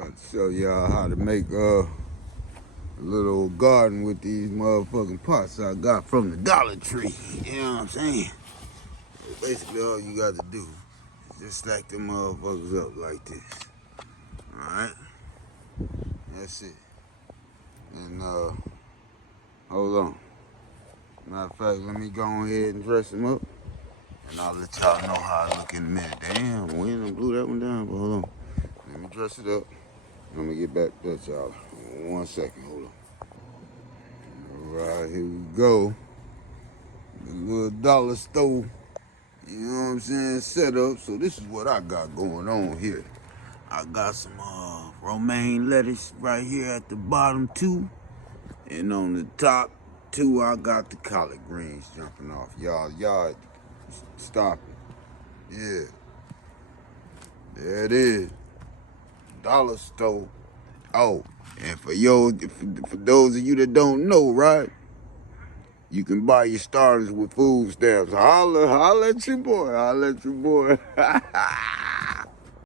About to show y'all how to make a little garden with these motherfucking pots I got from the Dollar Tree. You know what I'm saying? Basically, all you got to do is just stack them motherfuckers up like this. Alright? That's it. And, hold on. Matter of fact, let me go ahead and dress them up. And I'll let y'all know how I look in a minute. Damn, wind done blew that one down, but hold on. Let me dress it up. I'm gonna get back to y'all. 1 second, hold on. Alright, here we go. The little dollar store, you know what I'm saying, set up. So this is what I got going on here. I got some romaine lettuce right here at the bottom too. And on the top two, I got the collard greens jumping off. Y'all stop it. Yeah. There it is. Dollar store. Oh, and for those of you that don't know, right? You can buy your starters with food stamps. Holla at your boy.